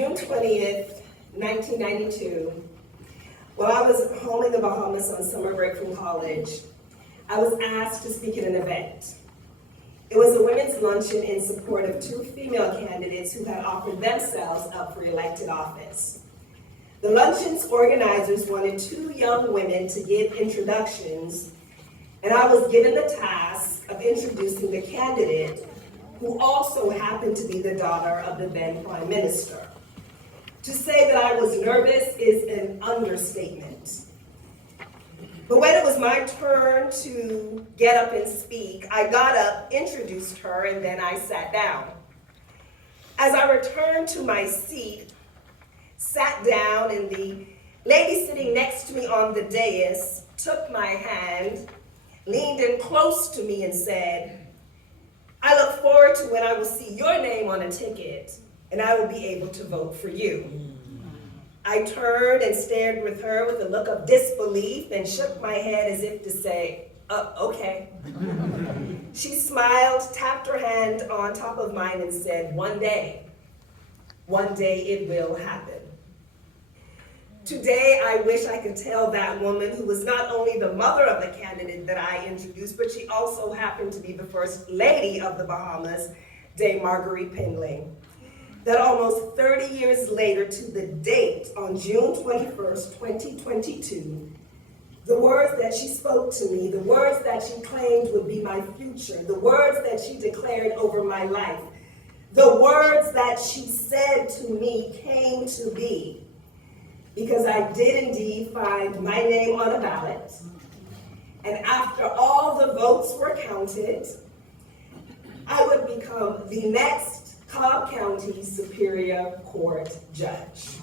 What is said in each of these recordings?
June 20th, 1992, while I was home in the Bahamas on summer break from college, I was asked to speak at an event. It was a women's luncheon in support of two female candidates who had offered themselves up for elected office. The luncheon's organizers wanted two young women to give introductions, and I was given the task of introducing the candidate, who also happened to be the daughter of the then Prime Minister. To say that I was nervous is an understatement. But when it was my turn to get up and speak, I got up, introduced her, and then I sat down. As I returned to my seat, sat down, and the lady sitting next to me on the dais took my hand, leaned in close to me and said, "I look forward to when I will see your name on a ticket and I will be able to vote for you." I turned and stared with her with a look of disbelief and shook my head as if to say, okay. She smiled, tapped her hand on top of mine and said, one day it will happen." Today, I wish I could tell that woman, who was not only the mother of the candidate that I introduced, but she also happened to be the First Lady of the Bahamas, Dame Marguerite Pindling, that almost 30 years later to the date, on June 21st, 2022, the words that she spoke to me, the words that she claimed would be my future, the words that she declared over my life, the words that she said to me came to be, because I did indeed find my name on a ballot, and after all the votes were counted, I would become the next Cobb County Superior Court judge.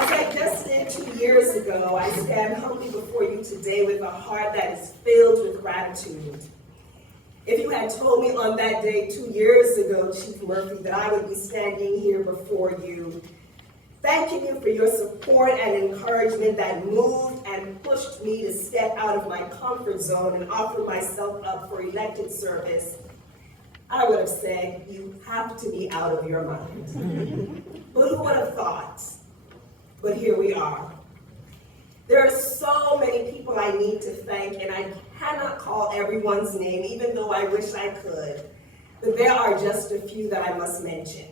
As I just did 2 years ago, I stand humbly before you today with a heart that is filled with gratitude. If you had told me on that day 2 years ago, Chief Murphy, that I would be standing here before you, thanking you for your support and encouragement that moved and pushed me to step out of my comfort zone and offer myself up for elected service, I would have said, you have to be out of your mind. But who would have thought? But here we are. There are so many people I need to thank, and I cannot call everyone's name, even though I wish I could. But there are just a few that I must mention.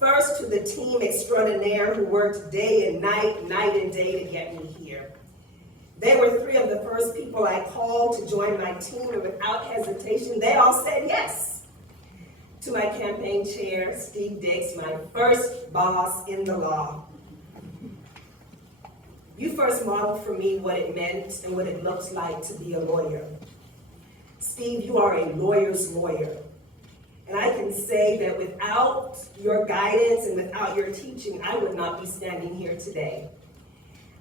First, to the team extraordinaire who worked day and night and day to get me here. They were three of the first people I called to join my team, and without hesitation, they all said yes. To my campaign chair, Steve Dix, my first boss in the law. You first modeled for me what it meant and what it looks like to be a lawyer. Steve, you are a lawyer's lawyer. And I can say that without your guidance and without your teaching, I would not be standing here today.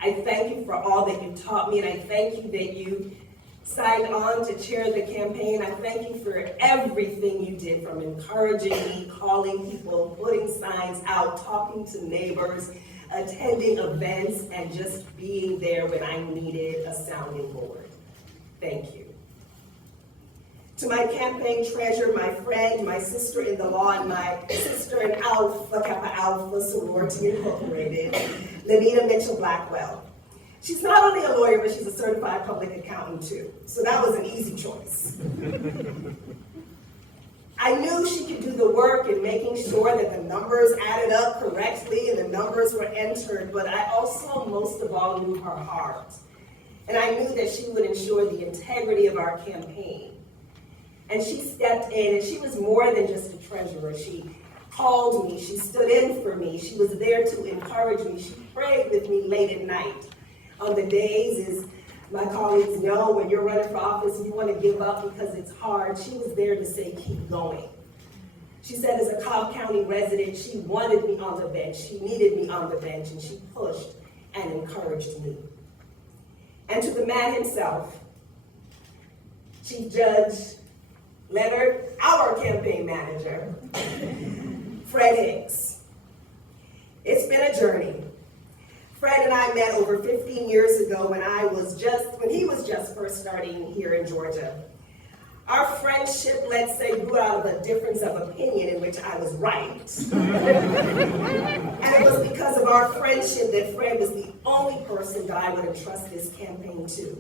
I thank you for all that you taught me, and I thank you that you signed on to chair the campaign. I thank you for everything you did, from encouraging me, calling people, putting signs out, talking to neighbors, attending events, and just being there when I needed a sounding board. Thank you. To my campaign treasurer, my friend, my sister in the law, and my sister in Alpha Kappa Alpha Sorority Incorporated, Lanita Mitchell-Blackwell. She's not only a lawyer, but she's a certified public accountant too. So that was an easy choice. I knew she could do the work in making sure that the numbers added up correctly and the numbers were entered, but I also, most of all, knew her heart. And I knew that she would ensure the integrity of our campaign. And she stepped in, and she was more than just a treasurer. She called me, she stood in for me, she was there to encourage me, she prayed with me late at night. On the days, as my colleagues know, when you're running for office, you want to give up because it's hard, she was there to say, keep going. She said as a Cobb County resident, she wanted me on the bench, she needed me on the bench, and she pushed and encouraged me. And to the man himself, Chief Judge Leonard, our campaign manager, Fred Hicks. It's been a journey. Fred and I met over 15 years ago when he was just first starting here in Georgia. Our friendship, let's say, grew out of a difference of opinion in which I was right. And it was because of our friendship that Fred was the only person that I would entrust this campaign to.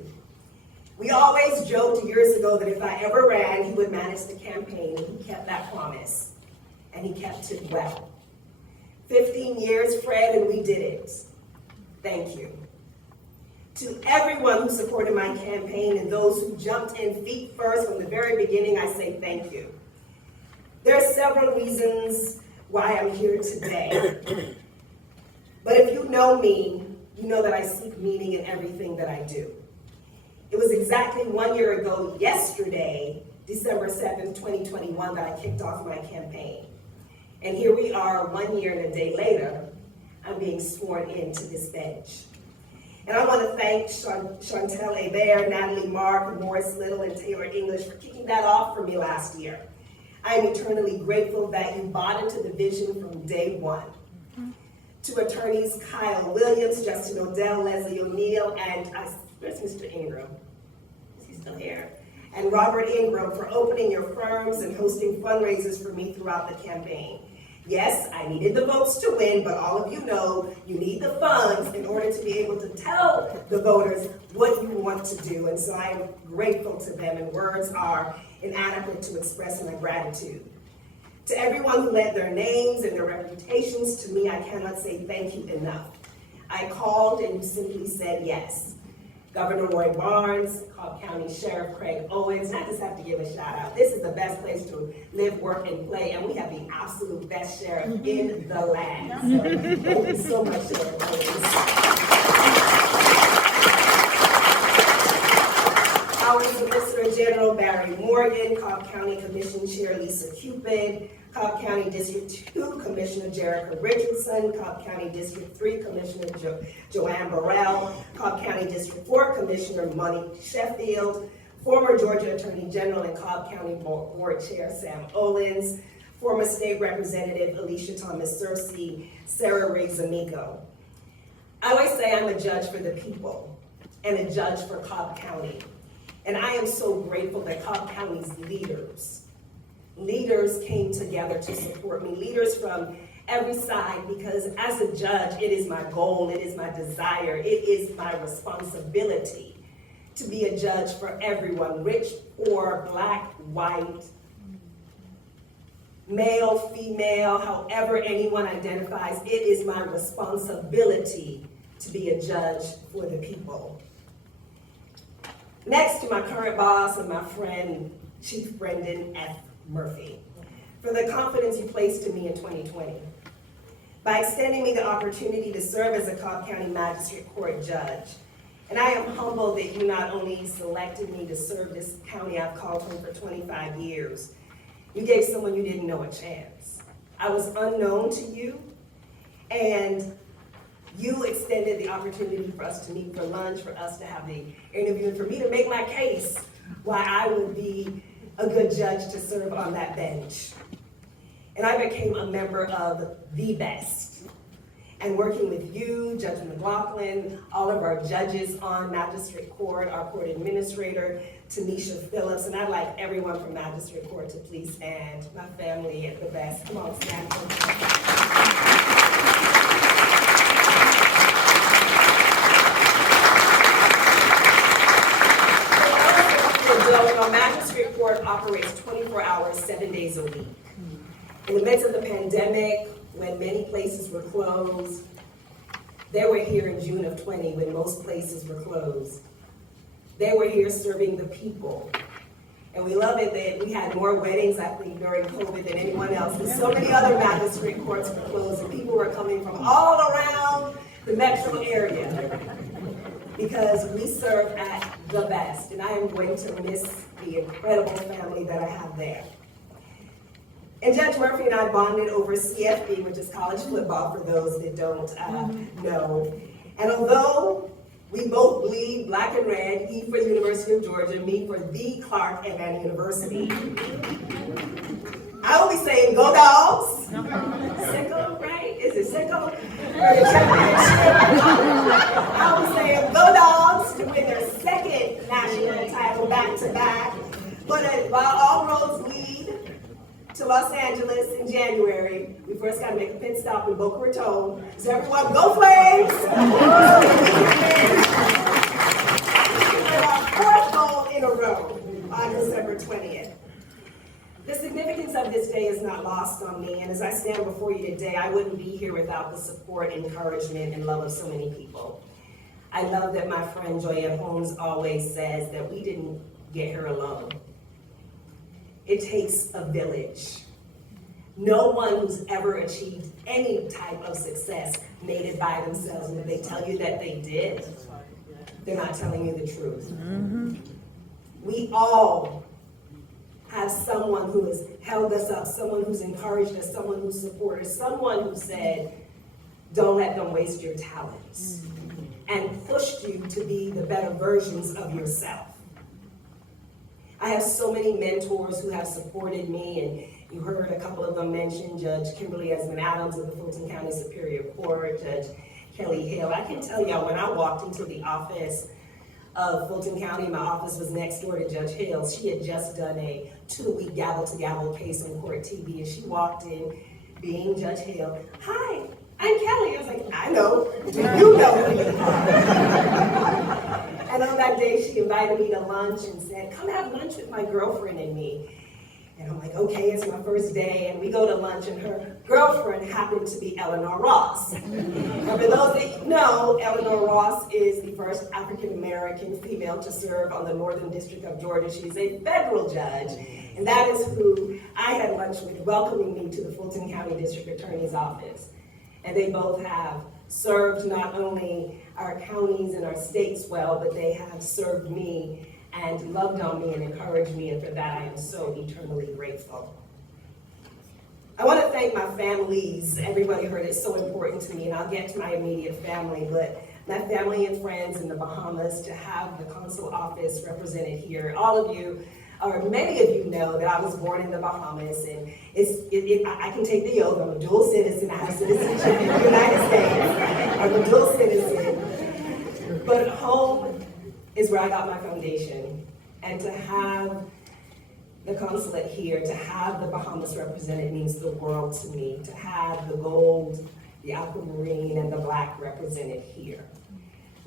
We always joked years ago that if I ever ran, he would manage the campaign, and he kept that promise. And he kept it well. 15 years, Fred, and we did it. Thank you. To everyone who supported my campaign and those who jumped in feet first from the very beginning, I say thank you. There are several reasons why I'm here today. But if you know me, you know that I seek meaning in everything that I do. It was exactly 1 year ago yesterday, December 7th, 2021, that I kicked off my campaign. And here we are 1 year and a day later, I'm being sworn into this bench. And I want to thank Chantel Hebert, Natalie Mark, Morris Little, and Taylor English for kicking that off for me last year. I am eternally grateful that you bought into the vision from day one. To attorneys Kyle Williams, Justin Odell, Leslie O'Neill, and where's Mr. Ingram? Is he still here? And Robert Ingram for opening your firms and hosting fundraisers for me throughout the campaign. Yes, I needed the votes to win, but all of you know you need the funds in order to be able to tell the voters what you want to do. And so I am grateful to them, and words are inadequate to express my gratitude. To everyone who lent their names and their reputations to me, I cannot say thank you enough. I called and you simply said yes. Governor Roy Barnes, Cobb County Sheriff Craig Owens, I just have to give a shout out. This is the best place to live, work, and play, and we have the absolute best sheriff in the land. So thank you so much, Sheriff Owens. Our Solicitor General Barry Morgan, Cobb County Commission Chair Lisa Cupid, Cobb County District 2 Commissioner Jerica Richardson, Cobb County District 3 Commissioner Joanne Burrell, Cobb County District 4 Commissioner Monique Sheffield, former Georgia Attorney General and Cobb County Board Chair Sam Owens, former State Representative Alicia Thomas-Searcy, Sarah Ray Zamico. I always say I'm a judge for the people and a judge for Cobb County. And I am so grateful that Cobb County's leaders came together to support me, leaders from every side, because as a judge, it is my goal, it is my desire, it is my responsibility to be a judge for everyone, rich, poor, black, white, male, female, however anyone identifies. It is my responsibility to be a judge for the people. Next to my current boss and my friend, Chief Brendan F. Murphy, for the confidence you placed in me in 2020. By extending me the opportunity to serve as a Cobb County Magistrate Court judge. And I am humbled that you not only selected me to serve this county I've called home for 25 years, you gave someone you didn't know a chance. I was unknown to you, and you extended the opportunity for us to meet for lunch, for us to have the interview, and for me to make my case why I would be a good judge to serve on that bench. And I became a member of the best. And working with you, Judge McLaughlin, all of our judges on Magistrate Court, our court administrator, Tanisha Phillips, and I'd like everyone from Magistrate Court to please stand. My family at the best. Come on, stand. Magistrate Court operates 24 hours, 7 days a week. In the midst of the pandemic, when many places were closed, they were here in June of 20 when most places were closed. They were here serving the people. And we love it that we had more weddings, I think, during COVID than anyone else. And so many other magistrate courts were closed, and people were coming from all around the metro area, because we serve at the best, and I am going to miss the incredible family that I have there. And Judge Murphy and I bonded over CFB, which is college football for those that don't know. And although we both bleed black and red, he for the University of Georgia, me for the Clark Atlanta University, I will be saying, go Dogs! Single, right? Is it Cinco? For the championship. I was saying go Dogs to win their second national title back-to-back. But while all roads lead to Los Angeles in January, we first got to make a pit stop in Boca Raton. So everyone, go Flames! Our fourth goal in a row on December 20th. The significance of this day is not lost on me, and as I stand before you today, I wouldn't be here without the support, encouragement, and love of so many people. I love that my friend Joanne Holmes always says that we didn't get here alone. It takes a village. No one who's ever achieved any type of success made it by themselves, and if they tell you that they did, they're not telling you the truth. Mm-hmm. We all have someone who has held us up, someone who's encouraged us, someone who's supported us, someone who said, don't let them waste your talents, and pushed you to be the better versions of yourself. I have so many mentors who have supported me, and you heard a couple of them mentioned, Judge Kimberly Esmond Adams of the Fulton County Superior Court, Judge Kelly Hill. I can tell y'all, when I walked into the office of Fulton County, my office was next door to Judge Hill. She had just done a 2-week gavel-to-gavel case on Court TV, and she walked in, being Judge Hill. Hi, I'm Kelly. I was like, I know, you know me. And on that day, she invited me to lunch and said, come have lunch with my girlfriend and me. And I'm like, okay, it's my first day. And we go to lunch, and her girlfriend happened to be Eleanor Ross. And for those that know, Eleanor Ross is the first African-American female to serve on the Northern District of Georgia. She's a federal judge. And that is who I had lunch with, welcoming me to the Fulton County District Attorney's Office. And they both have served not only our counties and our states well, but they have served me and loved on me and encouraged me, and for that I am so eternally grateful. I want to thank my families. Everybody heard it's so important to me, and I'll get to my immediate family, but my family and friends in the Bahamas, to have the consul office represented here. All of you, or many of you know that I was born in the Bahamas, and I can take the oath, I'm a dual citizen, I have citizenship in the United States, I'm a dual citizen, but home is where I got my foundation, and to have the consulate here, to have the Bahamas represented means the world to me. To have the gold, the aquamarine, and the black represented here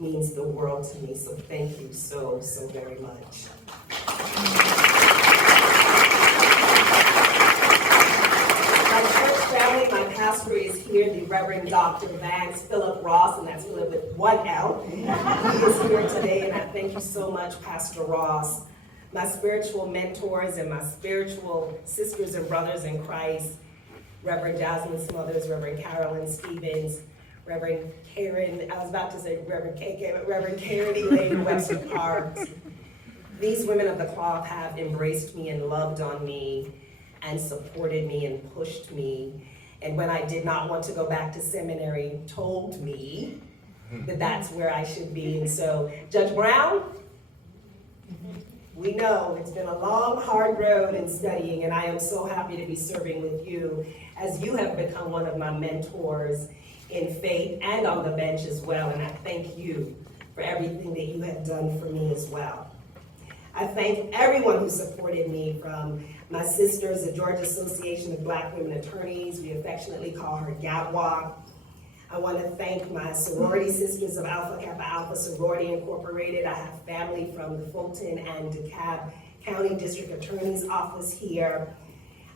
means the world to me. So thank you so, so very much. My church family, my pastor is here, the Reverend Dr. Vance Philip Ross, and that's Philip with one L. He is here today, and I thank you so much, Pastor Ross. My spiritual mentors and my spiritual sisters and brothers in Christ, Reverend Jasmine Smothers, Reverend Carolyn Stevens, Reverend Karen, I was about to say Reverend KK, but Reverend Karen Elaine Webster Parks. These women of the cloth have embraced me and loved on me and supported me and pushed me. And when I did not want to go back to seminary, told me that that's where I should be. And so, Judge Brown, we know it's been a long, hard road in studying, and I am so happy to be serving with you as you have become one of my mentors in faith and on the bench as well, and I thank you for everything that you have done for me as well. I thank everyone who supported me, from my sisters, the Georgia Association of Black Women Attorneys, we affectionately call her GABWA. I want to thank my sorority sisters of Alpha Kappa Alpha Sorority Incorporated. I have family from the Fulton and DeKalb County District Attorney's Office here.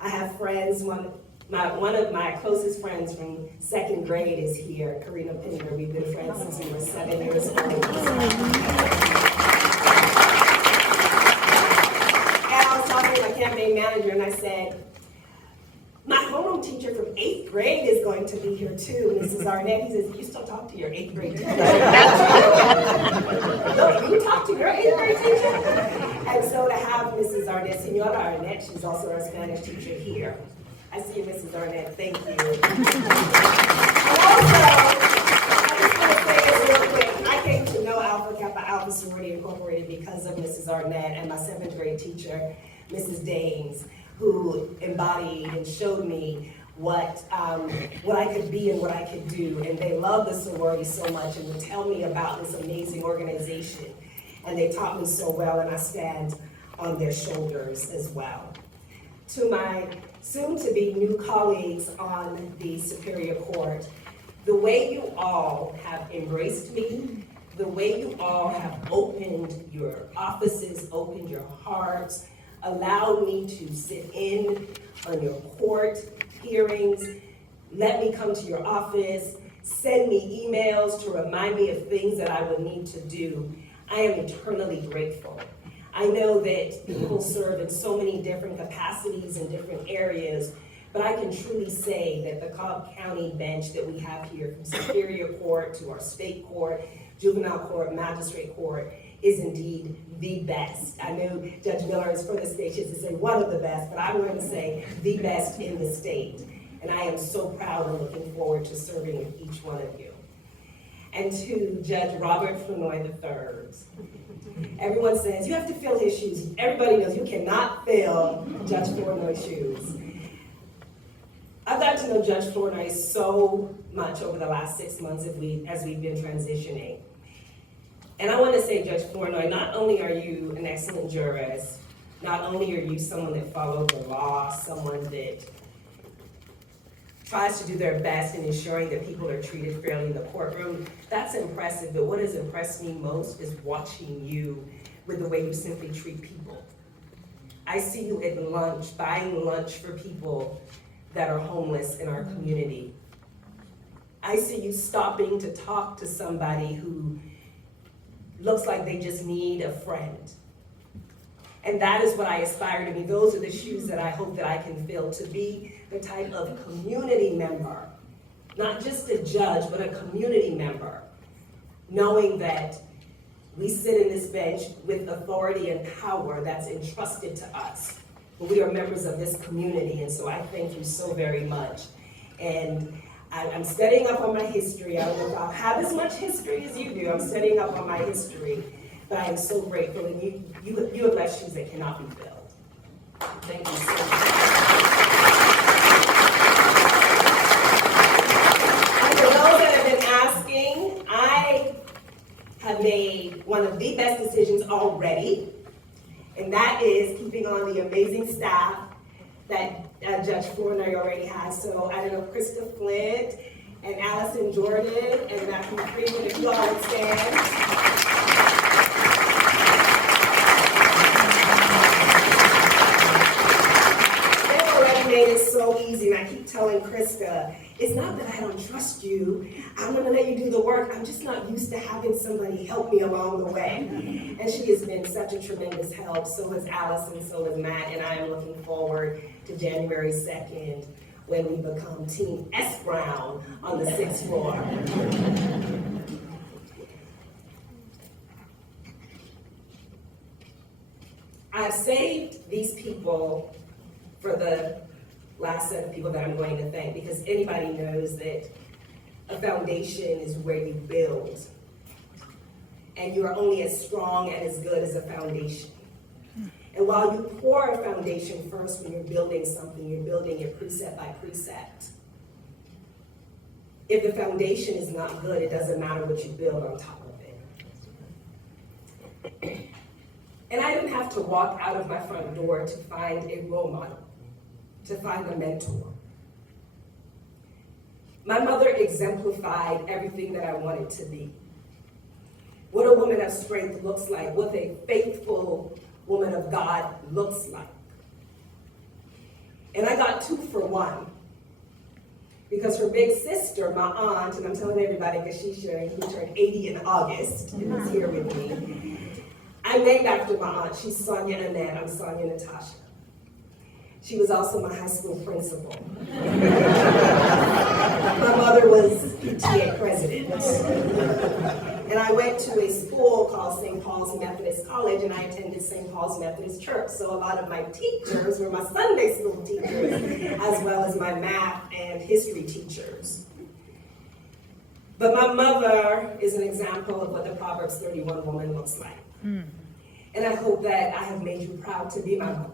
I have friends, one of my closest friends from second grade is here, Karina Pinder. We've been friends since we were 7 years old. And I was talking to my campaign manager, and I said, my homeroom teacher from 8th grade is going to be here too, Mrs. Arnett. He says, you still talk to your 8th grade teacher? No, you talk to your 8th grade teacher? And so to have Mrs. Arnett, Senora Arnett, she's also our Spanish teacher here. I see you, Mrs. Arnett, thank you. And also, I just want to say this real quick. I came to know Alpha Kappa Alpha Sorority Incorporated because of Mrs. Arnett and my 7th grade teacher, Mrs. Daines, who embodied and showed me what I could be and what I could do. And they love the sorority so much and would tell me about this amazing organization. And they taught me so well, and I stand on their shoulders as well. To my soon-to-be new colleagues on the Superior Court, the way you all have embraced me, the way you all have opened your offices, opened your hearts, allowed me to sit in on your court hearings, let me come to your office, send me emails to remind me of things that I would need to do, I am eternally grateful. I know that people serve in so many different capacities in different areas, but I can truly say that the Cobb County bench that we have here, from Superior Court to our state court, juvenile court, magistrate court, is indeed the best. I know Judge Miller is for the state to say one of the best, but I'm going to say the best in the state. And I am so proud and looking forward to serving with each one of you. And to Judge Robert Flournoy III. Everyone says, you have to fill his shoes. Everybody knows you cannot fill Judge Flournoy's shoes. I've got to know Judge Flournoy so much over the last 6 months as we've been transitioning. And I want to say, Judge Flournoy, not only are you an excellent jurist, not only are you someone that follows the law, someone that tries to do their best in ensuring that people are treated fairly in the courtroom, that's impressive, but what has impressed me most is watching you with the way you simply treat people. I see you at lunch, buying lunch for people that are homeless in our community. I see you stopping to talk to somebody who looks like they just need a friend. And that is what I aspire to be. Those are the shoes that I hope that I can fill, to be the type of community member, not just a judge, but a community member, knowing that we sit in this bench with authority and power that's entrusted to us. But we are members of this community, and so I thank you so very much. And I'm studying up on my history. I don't know if I'll have as much history as you do. I'm studying up on my history, but I am so grateful, and you have left shoes that cannot be filled. Thank you so much. And for those that have been asking, I have made one of the best decisions already, and that is keeping on the amazing staff that Judge Flournoy already has. So I don't know, Krista Flint and Allison Jordan and Matthew Freeman, if you all would stand. They've already made it so easy, and I keep telling Krista, it's not that I don't trust you. I'm going to let you do the work. I'm just not used to having somebody help me along the way. And she has been such a tremendous help. So has Allison, so has Matt, and I am looking forward to January 2nd when we become Team S Brown on the 6th floor. I've saved these people for the last set of people that I'm going to thank, because anybody knows that a foundation is where you build. And you are only as strong and as good as a foundation. And while you pour a foundation first when you're building something, you're building it precept by precept. If the foundation is not good, it doesn't matter what you build on top of it. And I didn't have to walk out of my front door to find a role model, to find a mentor. My mother exemplified everything that I wanted to be. What a woman of strength looks like, what a faithful woman of God looks like. And I got 2 for 1. Because her big sister, my aunt, and I'm telling everybody because she's sharing, who turned 80 in August, and is here with me. I'm named after my aunt. She's Sonja Annette. I'm Sonja Natasha. She was also my high school principal. My mother was PTA president. And I went to a school called St. Paul's Methodist College, and I attended St. Paul's Methodist Church. So a lot of my teachers were my Sunday school teachers, as well as my math and history teachers. But my mother is an example of what the Proverbs 31 woman looks like. And I hope that I have made you proud to be my mother.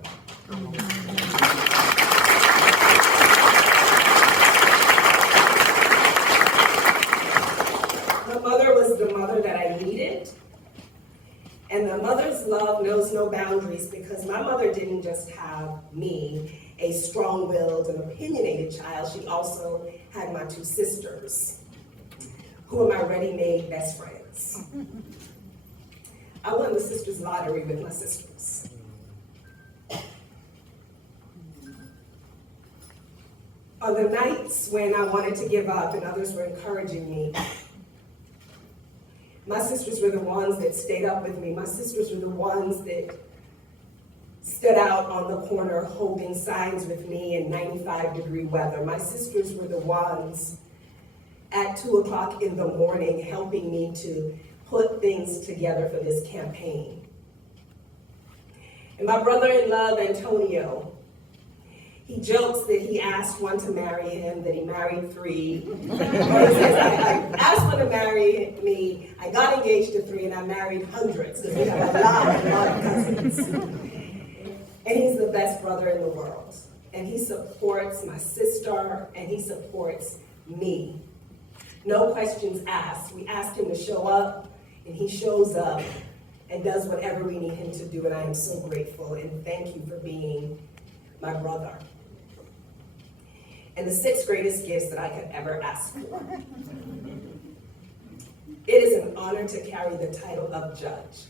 mother's love knows no boundaries because my mother didn't just have me, a strong-willed and opinionated child. She also had my two sisters, who are my ready-made best friends. I won the sisters lottery with my sisters. On the nights when I wanted to give up and others were encouraging me, my sisters were the ones that stayed up with me. My sisters were the ones that stood out on the corner holding signs with me in 95-degree weather. My sisters were the ones at 2 o'clock in the morning helping me to put things together for this campaign. And my brother-in-law, Antonio, he jokes that he asked one to marry him, that he married 3. Or he says, I asked one to marry me, I got engaged to 3, and I married hundreds, because we have a lot of cousins. And he's the best brother in the world. And he supports my sister, and he supports me. No questions asked. We asked him to show up, and he shows up and does whatever we need him to do, and I am so grateful, and thank you for being my brother. And the 6 greatest gifts that I could ever ask for. It is an honor to carry the title of judge,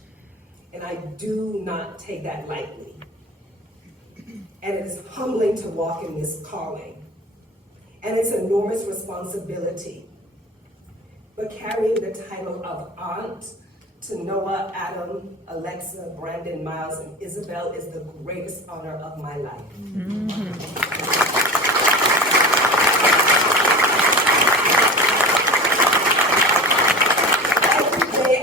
and I do not take that lightly. And it is humbling to walk in this calling, and it's an enormous responsibility. But carrying the title of aunt to Noah, Adam, Alexa, Brandon, Miles, and Isabel is the greatest honor of my life.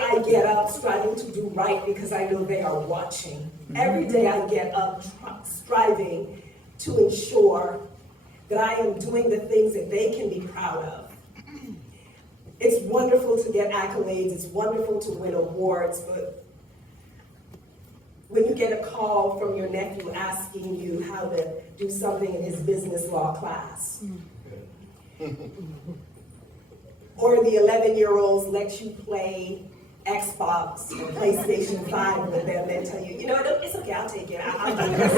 I get up striving to do right because I know they are watching. Every day I get up striving to ensure that I am doing the things that they can be proud of. It's wonderful to get accolades, it's wonderful to win awards, but when you get a call from your nephew asking you how to do something in his business law class, or the 11-year-olds let you play Xbox or PlayStation 5 with them and tell you, you know, it's okay, I'll take it. I'll do it.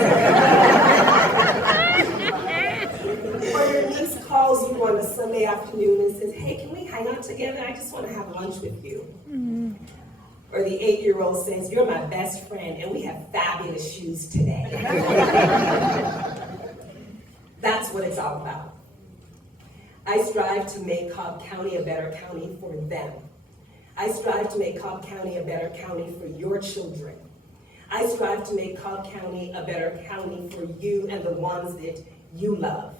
Or your niece calls you on a Sunday afternoon and says, hey, can we hang out together? I just want to have lunch with you. Or the 8-year-old says, you're my best friend and we have fabulous shoes today. That's what it's all about. I strive to make Cobb County a better county for them. I strive to make Cobb County a better county for your children. I strive to make Cobb County a better county for you and the ones that you love.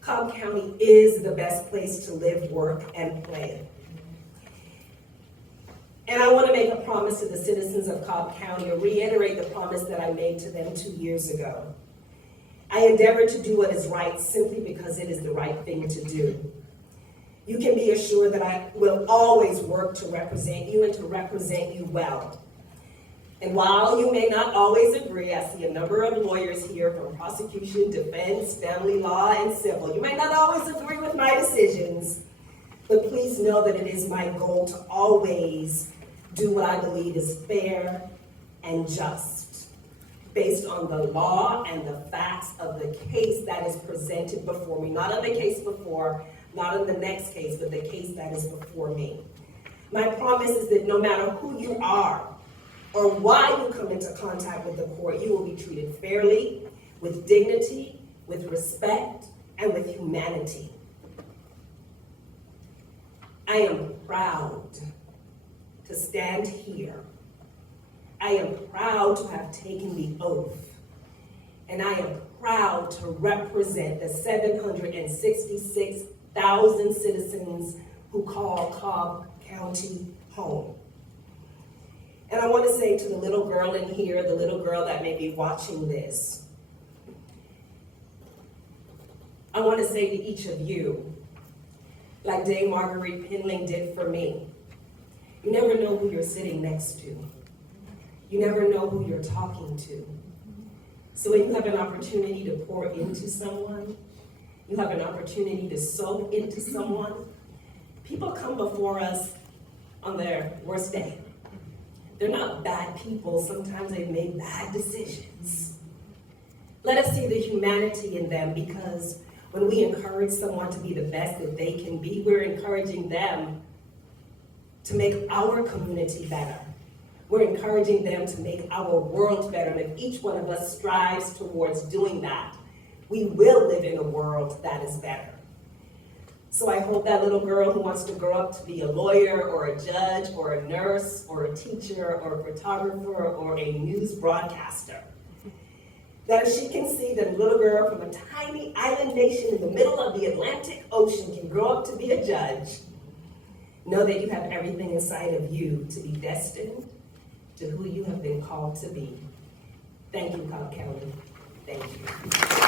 Cobb County is the best place to live, work, and play. And I want to make a promise to the citizens of Cobb County, or reiterate the promise that I made to them 2 years ago. I endeavor to do what is right simply because it is the right thing to do. You can be assured that I will always work to represent you and to represent you well. And while you may not always agree, I see a number of lawyers here from prosecution, defense, family law, and civil. You may not always agree with my decisions, but please know that it is my goal to always do what I believe is fair and just, based on the law and the facts of the case that is presented before me. Not on the case before, not in the next case, but the case that is before me. My promise is that no matter who you are or why you come into contact with the court, you will be treated fairly, with dignity, with respect, and with humanity. I am proud to stand here. I am proud to have taken the oath. And I am proud to represent the 766,000 citizens who call Cobb County home. And I want to say to the little girl in here, the little girl that may be watching this, I want to say to each of you, like Dame Marguerite Penling did for me, you never know who you're sitting next to. You never know who you're talking to. So when you have an opportunity to pour into someone, you have an opportunity to sow into someone. People come before us on their worst day. They're not bad people. Sometimes they've made bad decisions. Let us see the humanity in them, because when we encourage someone to be the best that they can be, we're encouraging them to make our community better. We're encouraging them to make our world better. And if each one of us strives towards doing that, we will live in a world that is better. So I hope that little girl who wants to grow up to be a lawyer or a judge or a nurse or a teacher or a photographer or a news broadcaster, that if she can see that a little girl from a tiny island nation in the middle of the Atlantic Ocean can grow up to be a judge, know that you have everything inside of you to be destined to who you have been called to be. Thank you, Cobb County. Thank you.